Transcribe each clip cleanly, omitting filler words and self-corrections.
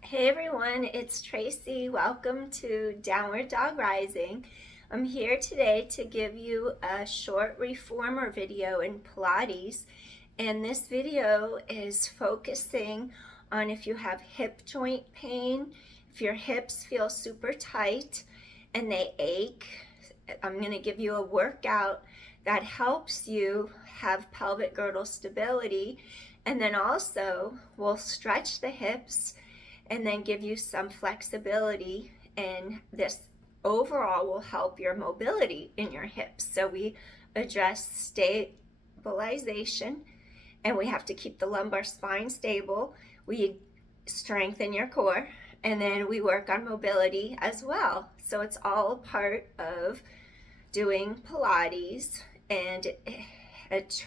Hey everyone, it's Tracy. Welcome to Downward Dog Rising. I'm here today to give you a short reformer video in Pilates, and this video is focusing on if you have hip joint pain, if your hips feel super tight and they ache. I'm going to give you a workout that helps you have pelvic girdle stability, and then also we'll stretch the hips and then give you some flexibility, and this overall will help your mobility in your hips. So we address stabilization, and we have to keep the lumbar spine stable. We strengthen your core, and then we work on mobility as well. So it's all part of doing Pilates, and it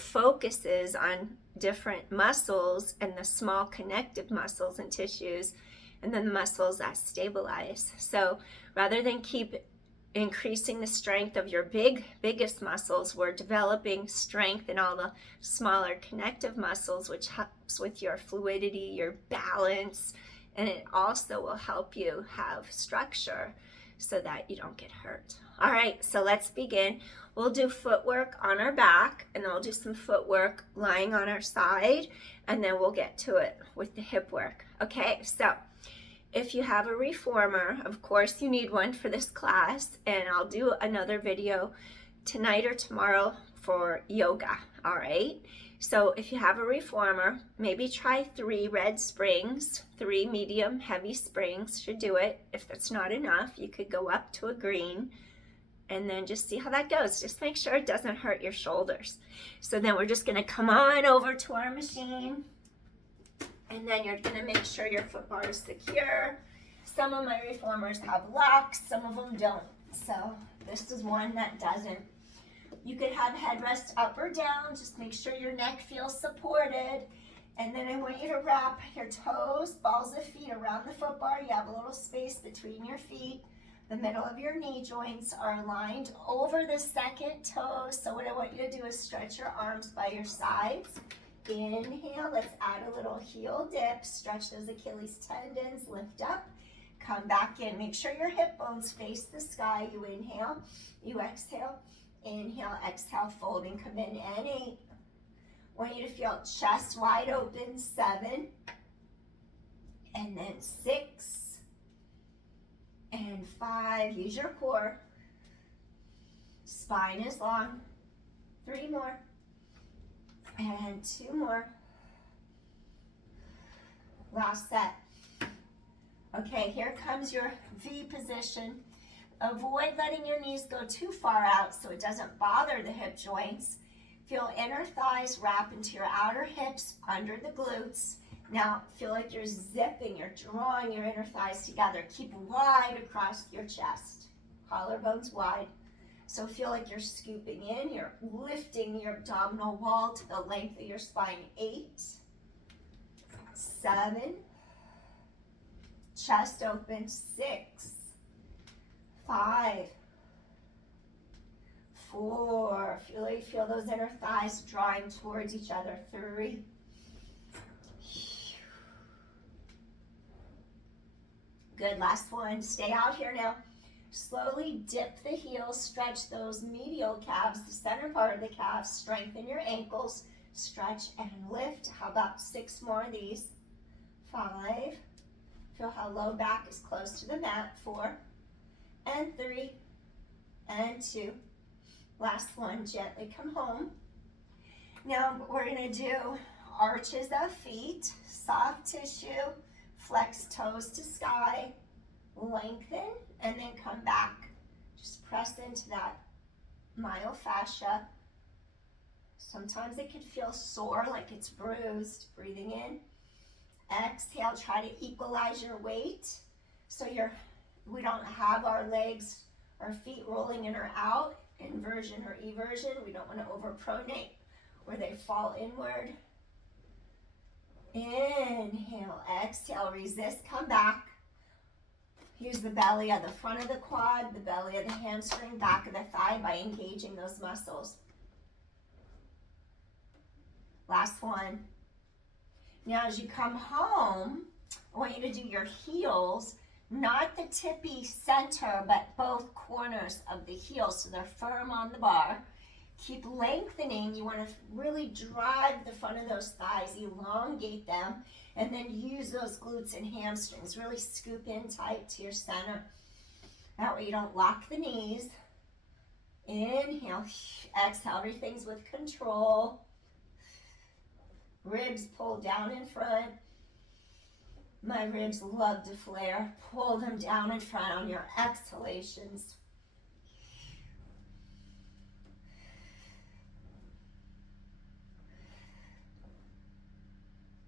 focuses on different muscles and the small connective muscles and tissues, and then the muscles that stabilize. So rather than keep increasing the strength of your biggest muscles, we're developing strength in all the smaller connective muscles, which helps with your fluidity, your balance, and it also will help you have structure so that you don't get hurt. All right, so let's begin. We'll do footwork on our back, and then we'll do some footwork lying on our side, and then we'll get to it with the hip work. Okay, so if you have a reformer, of course you need one for this class, and I'll do another video tonight or tomorrow for yoga, all right? So if you have a reformer, maybe try 3 red springs, 3 medium heavy springs should do it. If that's not enough, you could go up to a green, and then just see how that goes. Just make sure it doesn't hurt your shoulders. So then we're just gonna come on over to our machine, and then you're gonna make sure your foot bar is secure. Some of my reformers have locks, some of them don't. So this is one that doesn't. You could have headrest up or down, just make sure your neck feels supported. And then I want you to wrap your toes, balls of feet around the foot bar. You have a little space between your feet. The middle of your knee joints are aligned over the second toe. So what I want you to do is stretch your arms by your sides. Inhale, let's add a little heel dip. Stretch those Achilles tendons, lift up, come back in. Make sure your hip bones face the sky. You inhale, you exhale, inhale, exhale, fold and come in, and 8. Want you to feel chest wide open, 7, and then 6, and 5, use your core. Spine is long. 3 more. And 2 more. Last set. Okay, here comes your V position. Avoid letting your knees go too far out so it doesn't bother the hip joints. Feel inner thighs wrap into your outer hips under the glutes. Now, feel like you're zipping, you're drawing your inner thighs together. Keep wide across your chest. Collarbones wide. So feel like you're scooping in, you're lifting your abdominal wall to the length of your spine. 8, 7, chest open. 6, 5, 4, feel those inner thighs drawing towards each other. 3, good, last one. Stay out here now. Slowly dip the heels, stretch those medial calves, the center part of the calves, strengthen your ankles, stretch and lift. How about 6 more of these? 5, feel how low back is close to the mat. 4, and 3, and 2. Last one, gently come home. Now we're gonna do arches of feet, soft tissue, flex toes to sky, lengthen, and then come back. Just press into that myofascia. Sometimes it can feel sore, like it's bruised. Breathing in. Exhale, try to equalize your weight so we don't have our legs, our feet rolling in or out, inversion or eversion. We don't want to overpronate where they fall inward. Inhale, exhale, resist, come back. Use the belly of the front of the quad, the belly of the hamstring, back of the thigh by engaging those muscles. Last one. Now as you come home, I want you to do your heels, not the tippy center, but both corners of the heels so they're firm on the bar. Keep lengthening. You want to really drive the front of those thighs, elongate them, and then use those glutes and hamstrings. Really scoop in tight to your center. That way you don't lock the knees. Inhale, exhale, everything's with control. Ribs pull down in front. My ribs love to flare. Pull them down in front on your exhalations.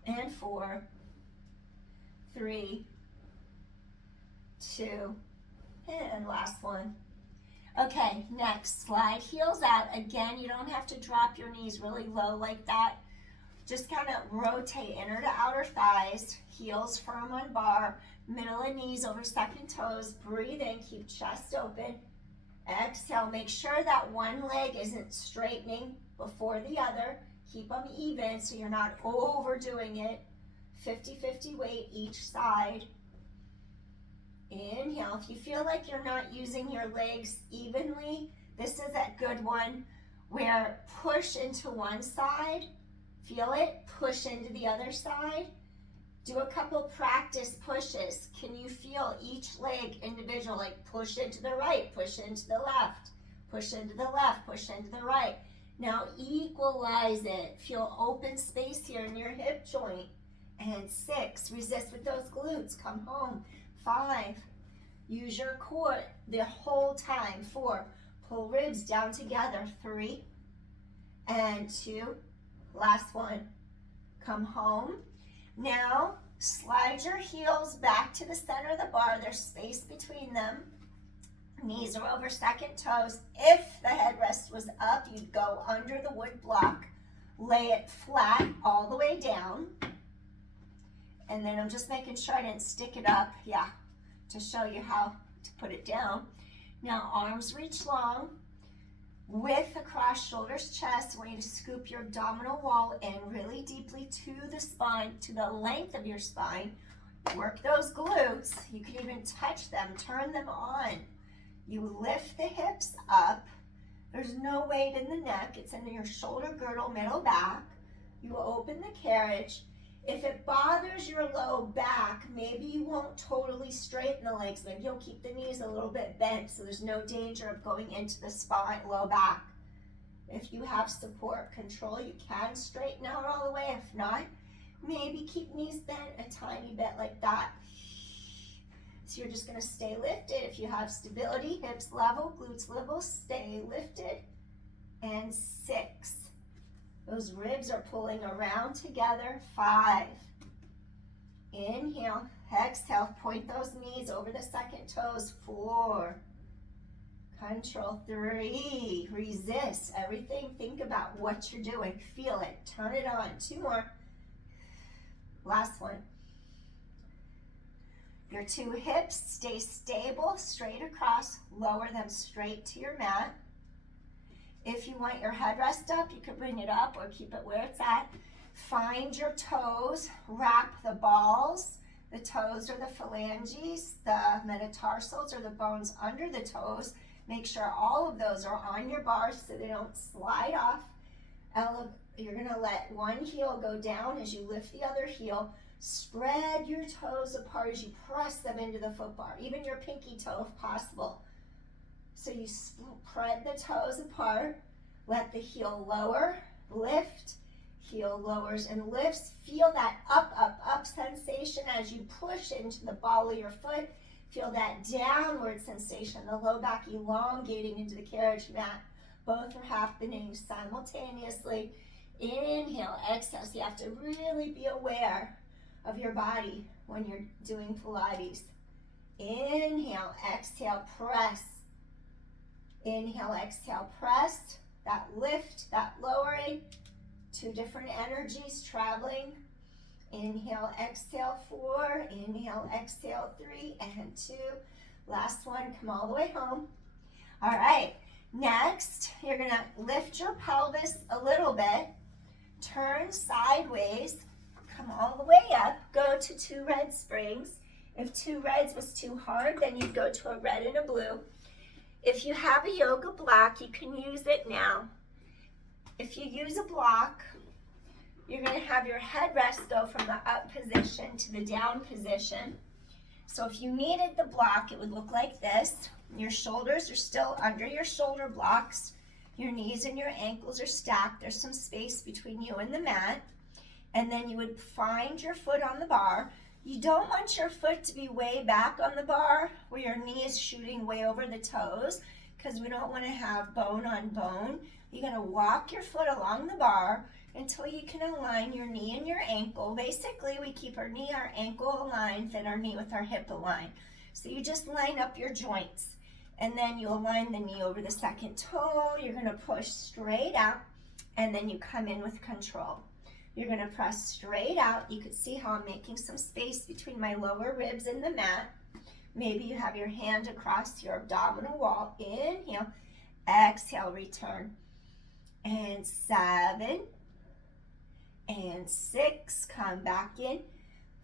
And 4, 3, 2, and last one. Okay, next, slide heels out. Again, you don't have to drop your knees really low like that. Just kind of rotate inner to outer thighs, heels firm on bar, middle of knees over second toes. Breathe in, keep chest open. Exhale, make sure that one leg isn't straightening before the other. Keep them even so you're not overdoing it. 50-50 weight each side. Inhale. If you feel like you're not using your legs evenly, this is a good one where push into one side, feel it, push into the other side. Do a couple practice pushes. Can you feel each leg individual, like push into the right, push into the left, push into the left, push into the right. Now equalize it. Feel open space here in your hip joint. And 6, resist with those glutes. Come home. 5, use your core the whole time. 4, pull ribs down together. 3 and 2, last one. Come home. Now slide your heels back to the center of the bar. There's space between them. Knees are over second toes. If the headrest was up, you'd go under the wood block. Lay it flat all the way down. And then I'm just making sure I didn't stick it up, to show you how to put it down. Now arms reach long, width across shoulders, chest. I want you to scoop your abdominal wall in really deeply to the spine, to the length of your spine. Work those glutes. You can even touch them, turn them on. You lift the hips up. There's no weight in the neck. It's in your shoulder girdle, middle back. You open the carriage. If it bothers your low back, maybe you won't totally straighten the legs. Maybe you'll keep the knees a little bit bent so there's no danger of going into the spine, low back. If you have support control, you can straighten out all the way. If not, maybe keep knees bent a tiny bit like that. So you're just going to stay lifted. If you have stability, hips level, glutes level, stay lifted. And 6. Those ribs are pulling around together. 5. Inhale, exhale, point those knees over the second toes. 4. Control. 3. Resist everything. Think about what you're doing. Feel it. Turn it on. 2 more. Last one. Your 2 hips stay stable, straight across. Lower them straight to your mat. If you want your headrest up, you can bring it up or keep it where it's at. Find your toes, wrap the balls. The toes are the phalanges, the metatarsals are the bones under the toes. Make sure all of those are on your bars so they don't slide off. You're gonna let one heel go down as you lift the other heel. Spread your toes apart as you press them into the foot bar, even your pinky toe if possible. So you spread the toes apart, let the heel lower, lift, heel lowers and lifts. Feel that up, up, up sensation as you push into the ball of your foot. Feel that downward sensation, the low back elongating into the carriage mat. Both are happening simultaneously. Inhale, exhale. So you have to really be aware of your body when you're doing Pilates. Inhale, exhale, press. Inhale, exhale, press. That lift, that lowering. 2 different energies traveling. Inhale, exhale, 4. Inhale, exhale, 3 and 2. Last one, come all the way home. All right, next, you're gonna lift your pelvis a little bit. Turn sideways. Come all to 2 red springs. If 2 reds was too hard, then you'd go to a red and a blue. If you have a yoga block, you can use it now. If you use a block, you're going to have your headrest go from the up position to the down position. So if you needed the block, it would look like this. Your shoulders are still under your shoulder blocks. Your knees and your ankles are stacked. There's some space between you and the mat. And then you would find your foot on the bar. You don't want your foot to be way back on the bar where your knee is shooting way over the toes, because we don't want to have bone on bone. You're going to walk your foot along the bar until you can align your knee and your ankle. Basically, we keep our knee, our ankle aligned, then our knee with our hip aligned. So you just line up your joints, and then you align the knee over the second toe. You're going to push straight out, and then you come in with control. You're going to press straight out. You can see how I'm making some space between my lower ribs and the mat. Maybe you have your hand across your abdominal wall. Inhale, exhale, return. And 7, and 6, come back in.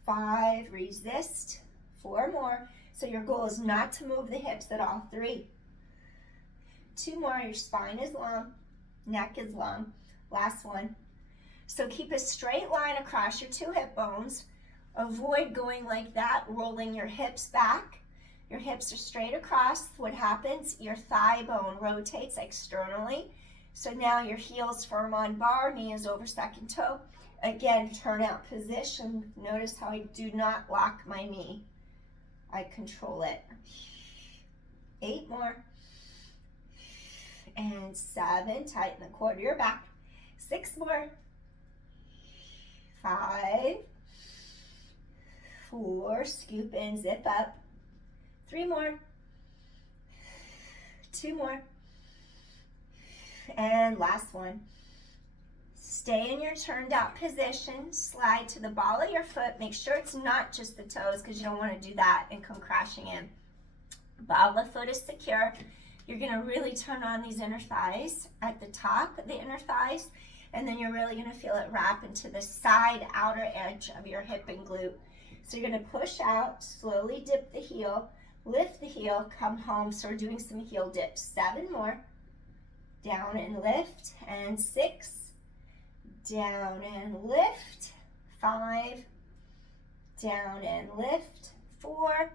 5, resist. 4 more. So your goal is not to move the hips at all. 3, 2 more. Your spine is long, neck is long. Last one. So keep a straight line across your 2 hip bones. Avoid going like that, rolling your hips back. Your hips are straight across. What happens? Your thigh bone rotates externally. So now your heel's firm on bar, knee is over second toe. Again, turnout position. Notice how I do not lock my knee. I control it. 8 more. And 7, tighten the core to your back. 6 more. 5, 4, scoop in, zip up. 3 more. 2 more. And last one. Stay in your turned out position. Slide to the ball of your foot. Make sure it's not just the toes, because you don't want to do that and come crashing in. Ball of foot is secure. You're going to really turn on these inner thighs at the top of the inner thighs. And then you're really going to feel it wrap into the side outer edge of your hip and glute. So you're going to push out, slowly dip the heel, lift the heel, come home. So we're doing some heel dips. 7 more. Down and lift. And 6. Down and lift. 5. Down and lift. 4.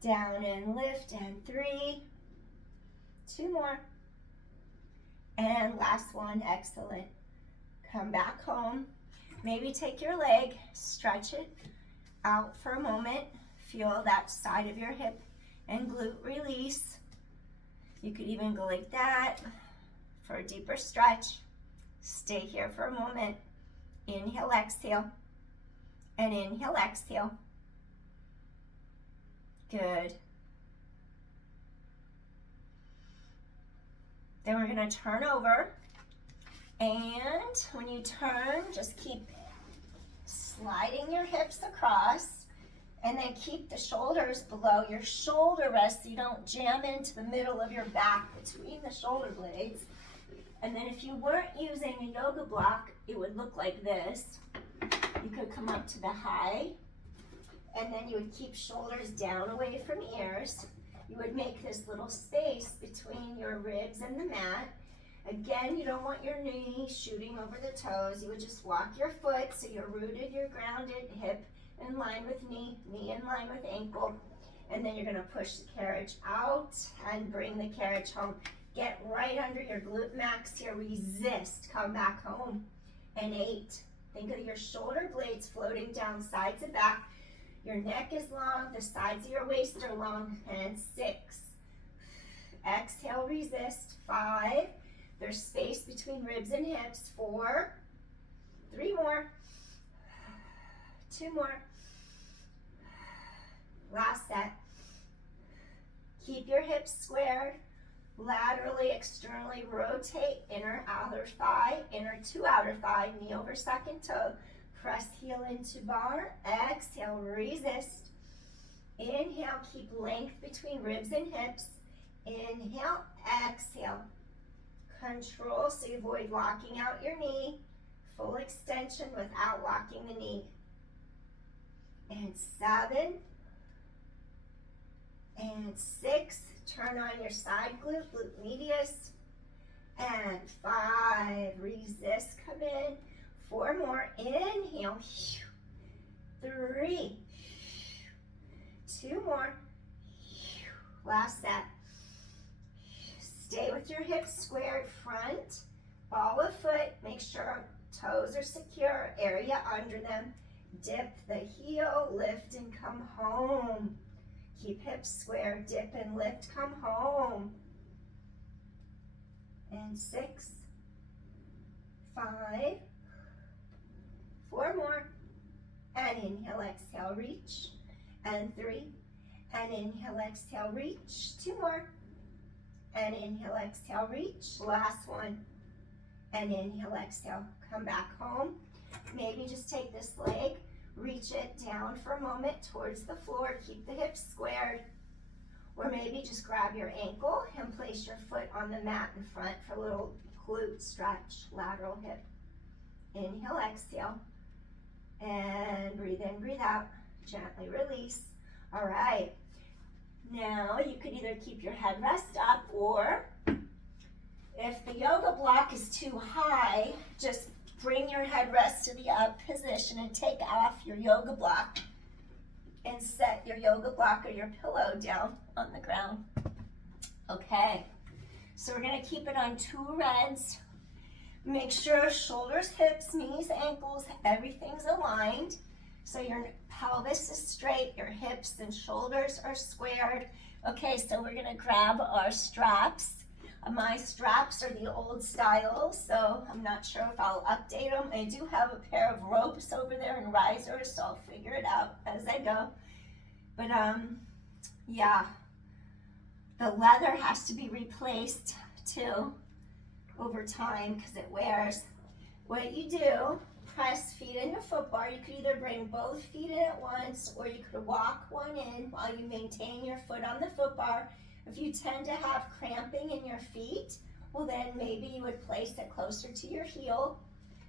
Down and lift. And 3. 2 more. And last one, excellent. Come back home. Maybe take your leg, stretch it out for a moment. Feel that side of your hip and glute release. You could even go like that for a deeper stretch. Stay here for a moment. Inhale, exhale. And inhale, exhale. Good. Then we're going to turn over, and when you turn, just keep sliding your hips across, and then keep the shoulders below your shoulder rest so you don't jam into the middle of your back between the shoulder blades. And then if you weren't using a yoga block, it would look like this. You could come up to the high, and then you would keep shoulders down away from ears. You would make this little space between your ribs and the mat. Again, you don't want your knee shooting over the toes. You would just walk your foot so you're rooted, you're grounded, hip in line with knee, knee in line with ankle. And then you're going to push the carriage out and bring the carriage home. Get right under your glute max here. Resist. Come back home. And 8. Think of your shoulder blades floating down sides and back. Your neck is long, the sides of your waist are long. And 6. Exhale, resist. 5. There's space between ribs and hips. 4. 3 more. 2 more. Last set. Keep your hips squared. Laterally, externally rotate. Inner outer thigh, inner to outer thigh, knee over second toe. Press heel into bar. Exhale, resist. Inhale, keep length between ribs and hips. Inhale, exhale. Control so you avoid locking out your knee. Full extension without locking the knee. and 7, and 6. Turn on your side glute, glute medius, and 5. Resist, come in. 4 more. Inhale. 3. 2 more. Last set. Stay with your hips squared front. Ball of foot. Make sure toes are secure. Area under them. Dip the heel. Lift and come home. Keep hips square. Dip and lift. Come home. And 6. 5. 4 more. And inhale, exhale, reach. And 3. And inhale, exhale, reach. 2 more. And inhale, exhale, reach. Last one. And inhale, exhale. Come back home. Maybe just take this leg, reach it down for a moment towards the floor. Keep the hips squared. Or maybe just grab your ankle and place your foot on the mat in front for a little glute stretch, lateral hip. Inhale, exhale. And breathe in, breathe out. Gently release. All right. Now you could either keep your head rest up, or if the yoga block is too high, just bring your headrest to the up position and take off your yoga block and set your yoga block or your pillow down on the ground. Okay, so we're gonna keep it on 2 reds. Make sure shoulders, hips, knees, ankles, everything's aligned. So your pelvis is straight, your hips and shoulders are squared. Okay, so we're gonna grab our straps. My straps are the old style, so I'm not sure if I'll update them. I do have a pair of ropes over there and risers, so I'll figure it out as I go. But yeah, the leather has to be replaced too over time because it wears. What you do, press feet into foot bar. You could either bring both feet in at once, or you could walk one in while you maintain your foot on the foot bar. If you tend to have cramping in your feet, well then maybe you would place it closer to your heel.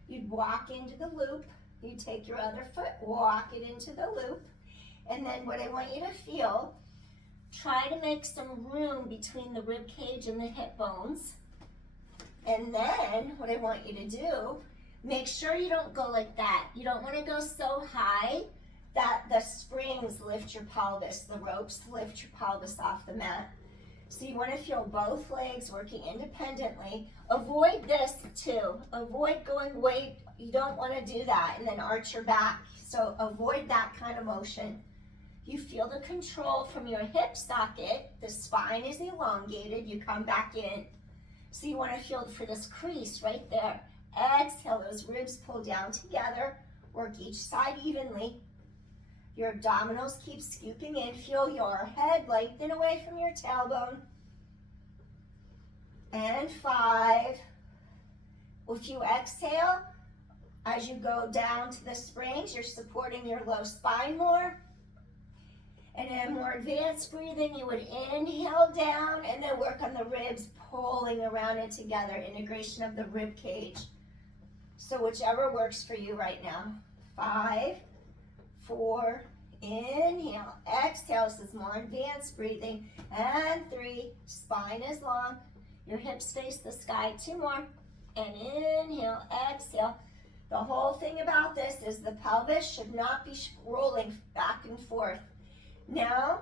You'd walk into the loop. You'd take your other foot, walk it into the loop. And then what I want you to feel, try to make some room between the rib cage and the hip bones. And then what I want you to do, make sure you don't go like that. You don't want to go so high that the springs lift your pelvis, the ropes lift your pelvis off the mat. So you want to feel both legs working independently. Avoid this too. Avoid going way, you don't want to do that and then arch your back. So avoid that kind of motion. You feel the control from your hip socket. The spine is elongated. You come back in. So you want to feel for this crease right there. Exhale, those ribs pull down together. Work each side evenly. Your abdominals keep scooping in. Feel your head lengthen away from your tailbone. And 5. If you exhale, as you go down to the springs, you're supporting your low spine more. And in more advanced breathing, you would inhale down and then work on the ribs pulling around and together. Integration of the rib cage. So whichever works for you right now. 5, 4, inhale, exhale, this is more advanced breathing, and 3, spine is long, your hips face the sky, 2 more, and inhale, exhale. The whole thing about this is the pelvis should not be rolling back and forth. Now,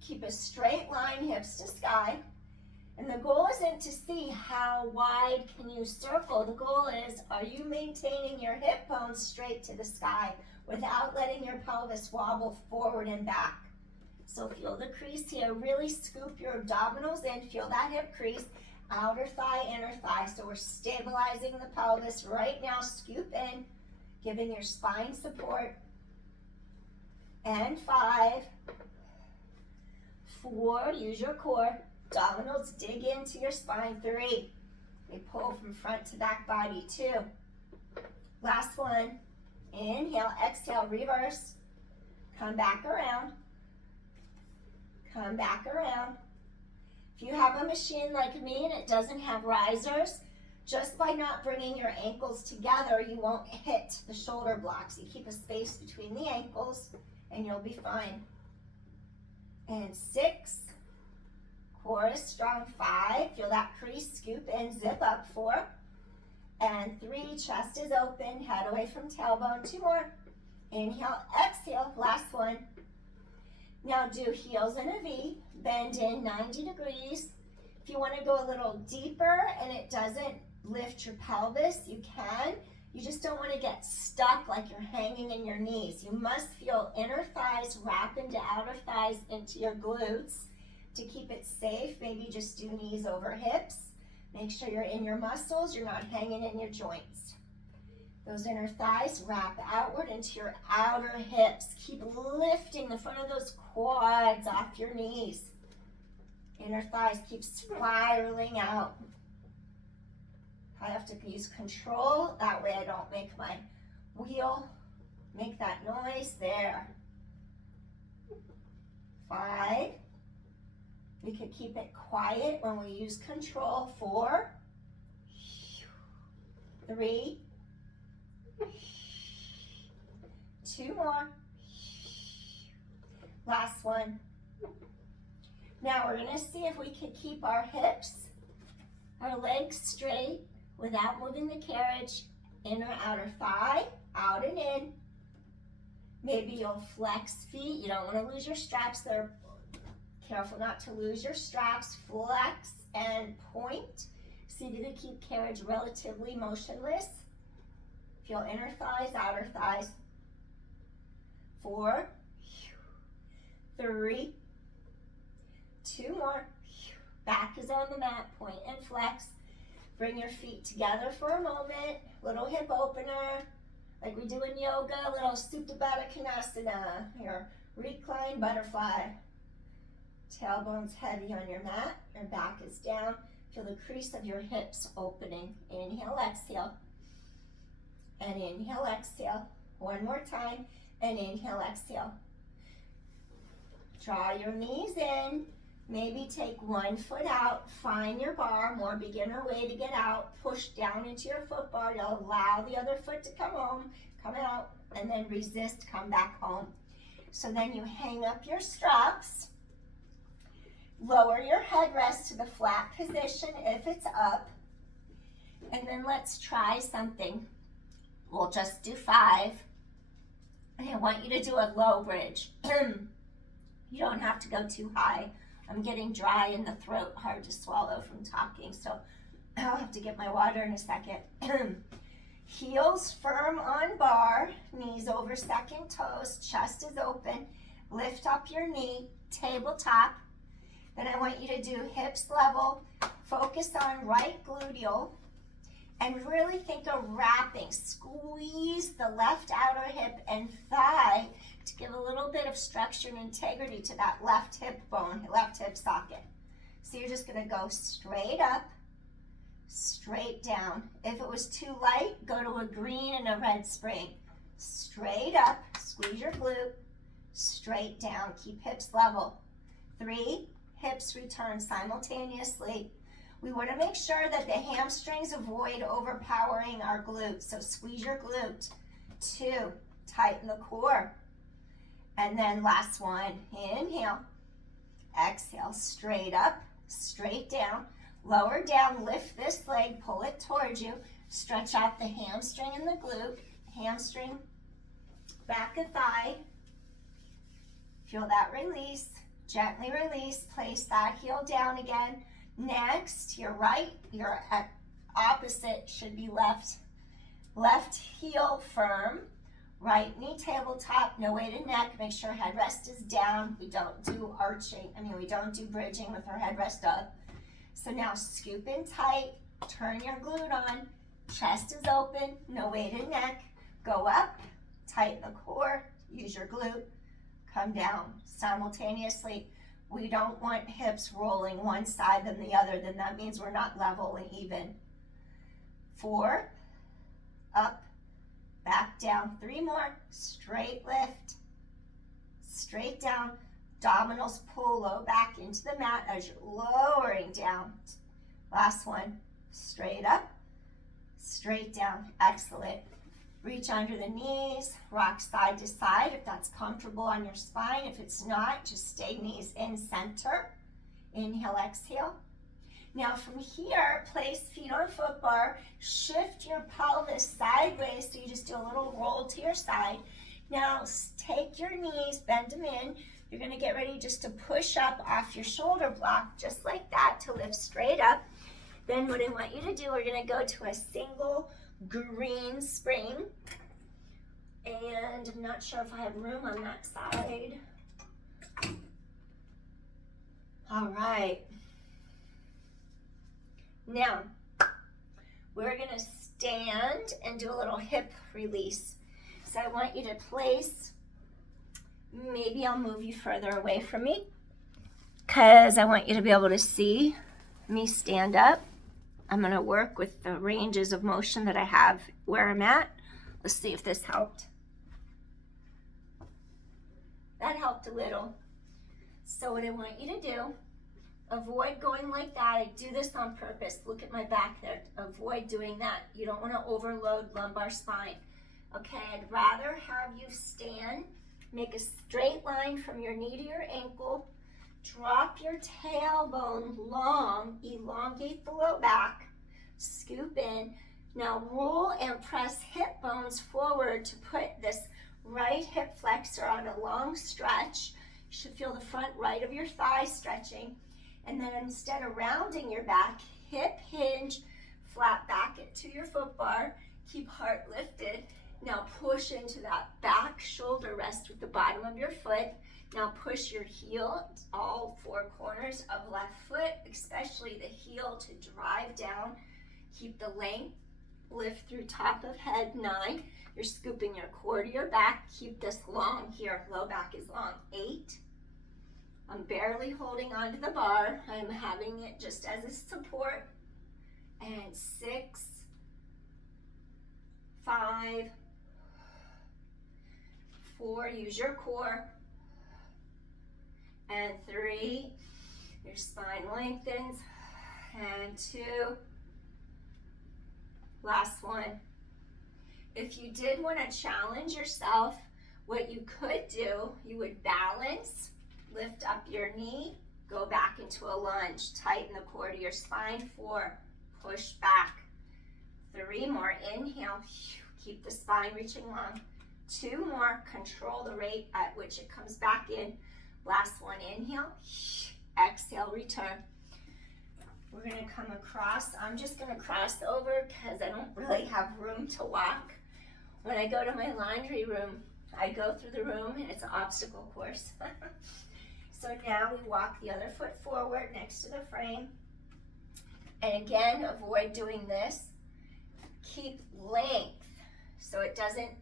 keep a straight line, hips to sky, and the goal isn't to see how wide can you circle. The goal is, are you maintaining your hip bones straight to the sky without letting your pelvis wobble forward and back? So feel the crease here. Really scoop your abdominals in. Feel that hip crease. Outer thigh, inner thigh. So we're stabilizing the pelvis right now. Scoop in, giving your spine support. And 5, 4, use your core. Abdominals dig into your spine. 3, they pull from front to back body. 2, last one. Inhale, exhale, reverse. Come back around. Come back around. If you have a machine like me and it doesn't have risers, Just by not bringing your ankles together, you won't hit the shoulder blocks. You keep a space between the ankles and you'll be fine. And 6, core is strong. 5, feel that crease, scoop in, zip up. 4, and 3, chest is open, head away from tailbone. 2 more. Inhale, exhale, last one. Now do heels in a V, bend in 90 degrees. If you want to go a little deeper and it doesn't lift your pelvis, you can. You just don't want to get stuck like you're hanging in your knees. You must feel inner thighs wrap into outer thighs into your glutes to keep it safe. Maybe just do knees over hips. Make sure you're in your muscles, you're not hanging in your joints. Those inner thighs wrap outward into your outer hips. Keep lifting the front of those quads off your knees. Inner thighs keep spiraling out. I have to use control, that way I don't make my wheel make that noise. There. 5. We could keep it quiet when we use control. 4. 3. 2 more. Last one. Now we're going to see if we can keep our hips, our legs straight without moving the carriage. Inner, outer thigh, out and in. Maybe you'll flex feet. You don't want to lose your straps there. Careful not to lose your straps. Flex and point. See if you can keep carriage relatively motionless. Feel inner thighs, outer thighs. 4, 3, 2 more. Back is on the mat, point and flex. Bring your feet together for a moment. Little hip opener, like we do in yoga, little Supta Baddha Konasana, your recline butterfly. Tailbone's heavy on your mat, your back is down. Feel the crease of your hips opening. Inhale, exhale. And inhale, exhale. One more time, and inhale, exhale. Draw your knees in. Maybe take one foot out, find your bar, more beginner way to get out. Push down into your foot bar to allow the other foot to come out, and then resist, come back home. So then you hang up your straps, lower your headrest to the flat position if it's up, and then let's try something. We'll just do 5, and I want you to do a low bridge. You don't have to go too high. I'm getting dry in the throat, hard to swallow from talking, so I'll have to get my water in a second. Heels firm on bar, knees over second toes, chest is open. Lift up your knee, tabletop. Then I want you to do hips level, focus on right gluteal, and really think of wrapping. Squeeze the left outer hip and thigh to give a little bit of structure and integrity to that left hip bone, left hip socket. So you're just going to go straight up, straight down. If it was too light, go to a green and a red spring. Straight up, squeeze your glute, straight down, keep hips level. 3, hips return simultaneously. We want to make sure that the hamstrings avoid overpowering our glutes. So squeeze your glute. 2, tighten the core. And then last one, inhale, exhale, straight up, straight down, lower down, lift this leg, pull it towards you, stretch out the hamstring and the glute, hamstring, back of thigh, feel that release, gently release, place that heel down again. Next, your right, your opposite should be left. Left heel firm, right knee tabletop, no weight in neck, make sure headrest is down. We don't do arching, we don't do bridging with our headrest up. So now scoop in tight, turn your glute on, chest is open, no weight in neck, go up, tighten the core, use your glute, come down simultaneously. We don't want hips rolling one side than the other, then that means we're not level and even. 4, up, back down. 3 more, straight lift, straight down. Abdominals pull low back into the mat as you're lowering down. Last one, straight up, straight down. Excellent. Reach under the knees, rock side to side if that's comfortable on your spine. If it's not, just stay knees in center. Inhale, exhale. Now from here, place feet on foot bar, shift your pelvis sideways, so you just do a little roll to your side. Now take your knees, bend them in. You're gonna get ready just to push up off your shoulder block, just like that, to lift straight up. Then what I want you to do, we're gonna go to a single green spring. And I'm not sure if I have room on that side. All right. Now, we're gonna stand and do a little hip release. So I want you to place, maybe I'll move you further away from me, because I want you to be able to see me stand up. I'm gonna work with the ranges of motion that I have where I'm at. Let's see if this helped. That helped a little. So what I want you to do, avoid going like that. I do this on purpose. Look at my back there. Avoid doing that. You don't want to overload lumbar spine. Okay, I'd rather have you stand, make a straight line from your knee to your ankle, drop your tailbone long, elongate the low back, scoop in. Now roll and press hip bones forward to put this right hip flexor on a long stretch. You should feel the front right of your thigh stretching. And then instead of rounding your back, hip hinge, flat back it to your foot bar, keep heart lifted. Now push into that back shoulder rest with the bottom of your foot. Now push your heel, all four corners of left foot, especially the heel, to drive down. Keep the length, lift through top of head, 9. You're scooping your core to your back. Keep this long here, low back is long, 8. I'm barely holding onto the bar. I'm having it just as a support. And 6, 5, 4, use your core. And 3, your spine lengthens. And 2, last one. If you did want to challenge yourself, what you could do, you would balance, lift up your knee, go back into a lunge, tighten the core to your spine. 4, push back. 3 more, inhale, keep the spine reaching long. 2 more, control the rate at which it comes back in. Last one, inhale, exhale, return. We're gonna come across. I'm just gonna cross over because I don't really have room to walk. When I go to my laundry room, I go through the room and it's an obstacle course. So now we walk the other foot forward next to the frame. And again, avoid doing this. Keep length so it doesn't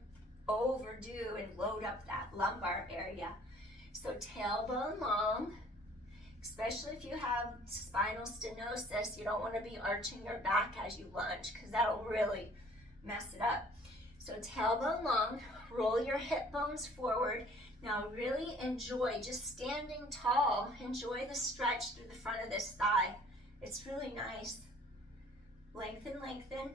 overdo and load up that lumbar area. So tailbone long, especially if you have spinal stenosis, you don't want to be arching your back as you lunge because that'll really mess it up. So tailbone long, roll your hip bones forward. Now really enjoy just standing tall. Enjoy the stretch through the front of this thigh. It's really nice. Lengthen, lengthen.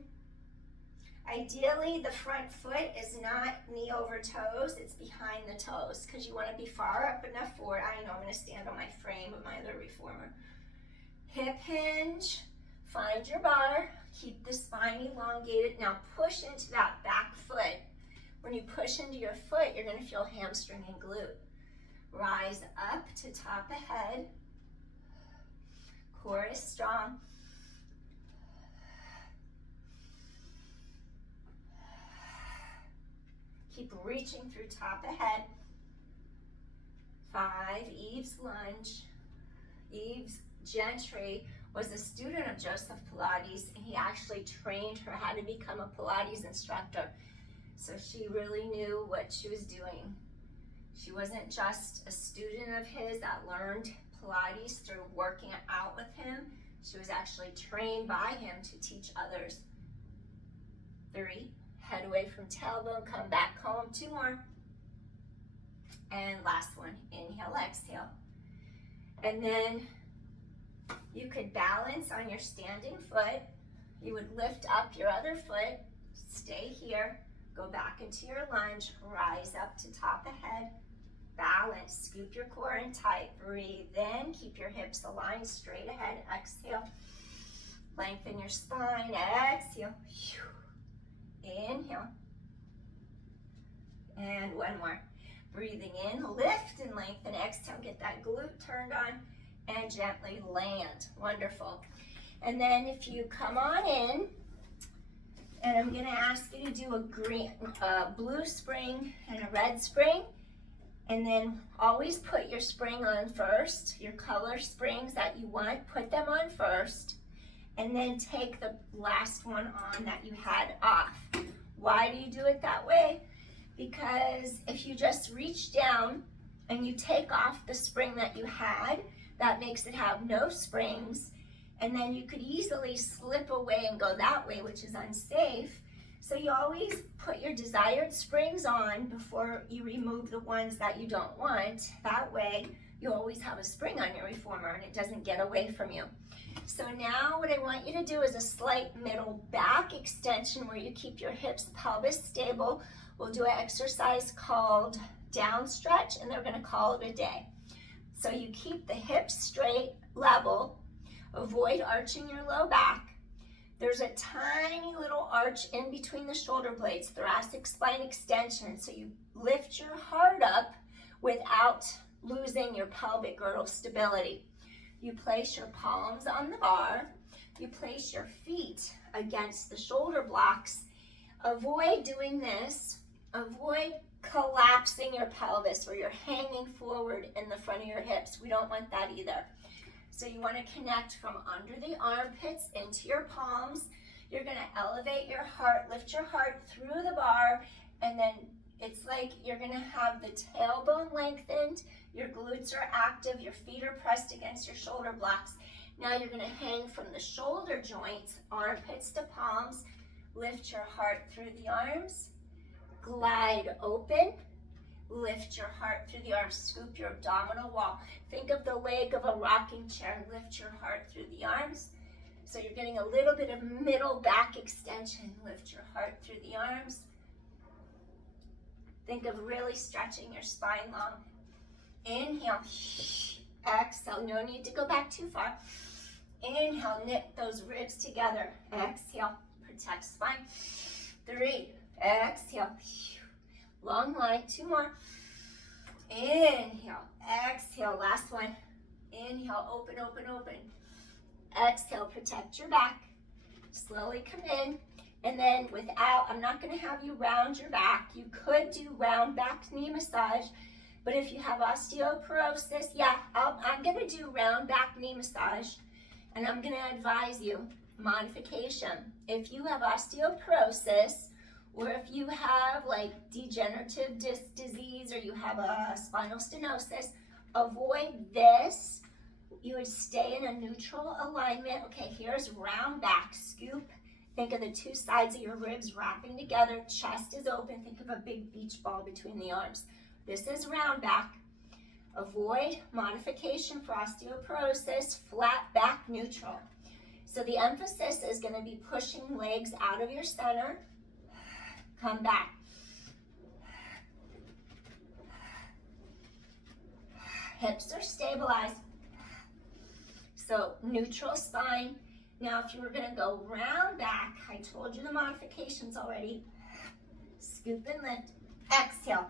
Ideally, the front foot is not knee over toes, it's behind the toes because you want to be far up enough forward. I know I'm going to stand on my frame with my other reformer. Hip hinge, find your bar, keep the spine elongated. Now push into that back foot. When you push into your foot, you're going to feel hamstring and glute. Rise up to top of head. Core is strong. Keep reaching through top of head. 5, Eve's lunge. Eve's Gentry was a student of Joseph Pilates, and he actually trained her how to become a Pilates instructor. So she really knew what she was doing. She wasn't just a student of his that learned Pilates through working out with him. She was actually trained by him to teach others. 3, head away from tailbone, come back home. 2 more. And last one, inhale, exhale. And then you could balance on your standing foot. You would lift up your other foot, stay here, go back into your lunge, rise up to top of head, balance, scoop your core in tight, breathe in, keep your hips aligned straight ahead, exhale, lengthen your spine, exhale, inhale, and one more. Breathing in, lift and lengthen, exhale, get that glute turned on, and gently land. Wonderful. And then if you come on in, and I'm gonna ask you to do a blue spring and a red spring, and then always put your spring on first, your color springs that you want, put them on first, and then take the last one on that you had off. Why do you do it that way? Because if you just reach down and you take off the spring that you had, that makes it have no springs, and then you could easily slip away and go that way, which is unsafe. So you always put your desired springs on before you remove the ones that you don't want. That way you always have a spring on your reformer and it doesn't get away from you. So now what I want you to do is a slight middle back extension where you keep your hips, pelvis stable. We'll do an exercise called down stretch, and they're going to call it a day. So you keep the hips straight, level, avoid arching your low back. There's a tiny little arch in between the shoulder blades, thoracic spine extension. So you lift your heart up without losing your pelvic girdle stability. You place your palms on the bar. You place your feet against the shoulder blocks. Avoid doing this. Avoid collapsing your pelvis where you're hanging forward in the front of your hips. We don't want that either. So you want to connect from under the armpits into your palms. You're going to elevate your heart, lift your heart through the bar, and then it's like you're going to have the tailbone lengthened, your glutes are active, your feet are pressed against your shoulder blocks. Now you're going to hang from the shoulder joints, armpits to palms, lift your heart through the arms, glide open, lift your heart through the arms, scoop your abdominal wall. Think of the leg of a rocking chair, lift your heart through the arms. So you're getting a little bit of middle back extension, lift your heart through the arms. Think of really stretching your spine long. Inhale, exhale, no need to go back too far. Inhale, knit those ribs together. Exhale, protect spine. 3, exhale, long line, 2 more. Inhale, exhale, last one. Inhale, open, open, open. Exhale, protect your back. Slowly come in. And then I'm not going to have you round your back. You could do round back knee massage, but if you have osteoporosis, I'm going to do round back knee massage, and I'm going to advise you modification. If you have osteoporosis, or if you have like degenerative disc disease, or you have a spinal stenosis, avoid this. You would stay in a neutral alignment. Okay, here's round back, scoop. Think of the 2 sides of your ribs wrapping together, chest is open. Think of a big beach ball between the arms. This is round back. Avoid modification for osteoporosis, flat back, neutral. So the emphasis is going to be pushing legs out of your center. Come back. Hips are stabilized. So neutral spine. Now, if you were going to go round back, I told you the modifications already. Scoop and lift. Exhale.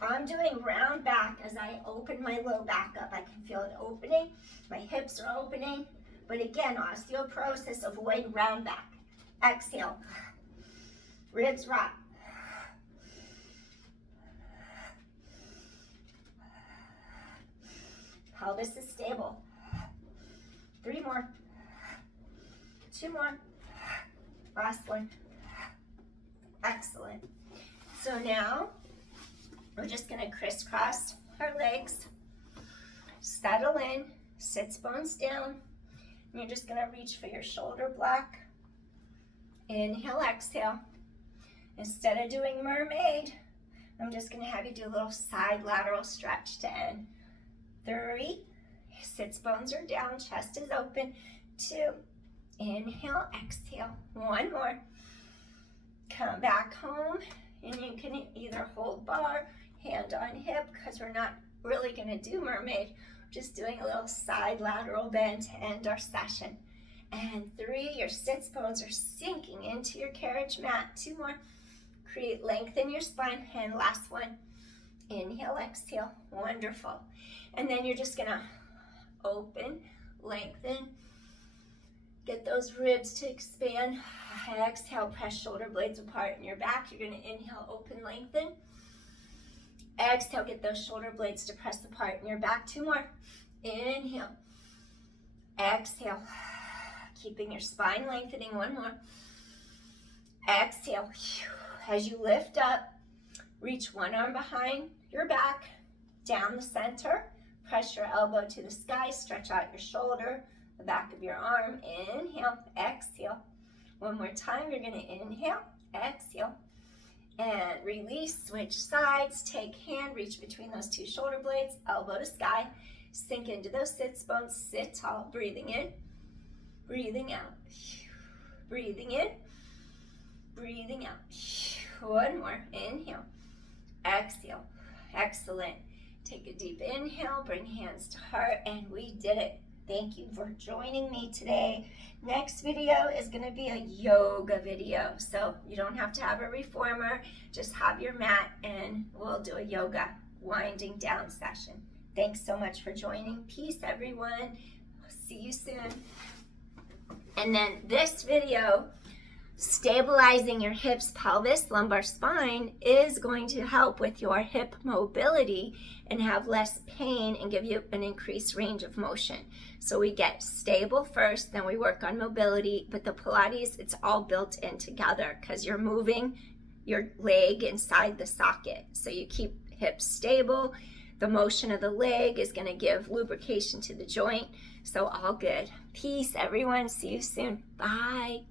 I'm doing round back as I open my low back up. I can feel it opening. My hips are opening. But again, osteoporosis, avoid round back. Exhale. Ribs rock. Pelvis is stable. 3 more. 2 more. Last one. Excellent. So now we're just going to crisscross our legs. Settle in. Sits bones down. And you're just going to reach for your shoulder block. Inhale, exhale. Instead of doing mermaid, I'm just going to have you do a little side lateral stretch to end. 3. Sits bones are down. Chest is open. 2. Inhale, exhale. One more. Come back home, and you can either hold bar, hand on hip, because we're not really going to do mermaid. We're just doing a little side lateral bend to end our session. And 3, your sits bones are sinking into your carriage mat. 2 more. Create length in your spine. And last one. Inhale, exhale. Wonderful. And then you're just going to open, lengthen, get those ribs to expand. Exhale, press shoulder blades apart in your back. You're going to inhale, open, lengthen. Exhale, get those shoulder blades to press apart in your back. 2 more. Inhale. Exhale. Keeping your spine lengthening. 1 more. Exhale. As you lift up, reach one arm behind your back, down the center. Press your elbow to the sky. Stretch out your shoulder, the back of your arm. Inhale. Exhale. One more time. You're going to inhale. Exhale. And release. Switch sides. Take hand. Reach between those 2 shoulder blades. Elbow to sky. Sink into those sits bones. Sit tall. Breathing in. Breathing out. Breathing in. Breathing out. One more. Inhale. Exhale. Excellent. Take a deep inhale. Bring hands to heart. And we did it. Thank you for joining me today. Next video is going to be a yoga video. So you don't have to have a reformer. Just have your mat and we'll do a yoga winding down session. Thanks so much for joining. Peace, everyone. See you soon. And then this video, stabilizing your hips, pelvis, lumbar, spine, is going to help with your hip mobility and have less pain and give you an increased range of motion. So we get stable first, then we work on mobility, but the Pilates, it's all built in together because you're moving your leg inside the socket. So you keep hips stable. The motion of the leg is going to give lubrication to the joint. So all good. Peace, everyone. See you soon. Bye.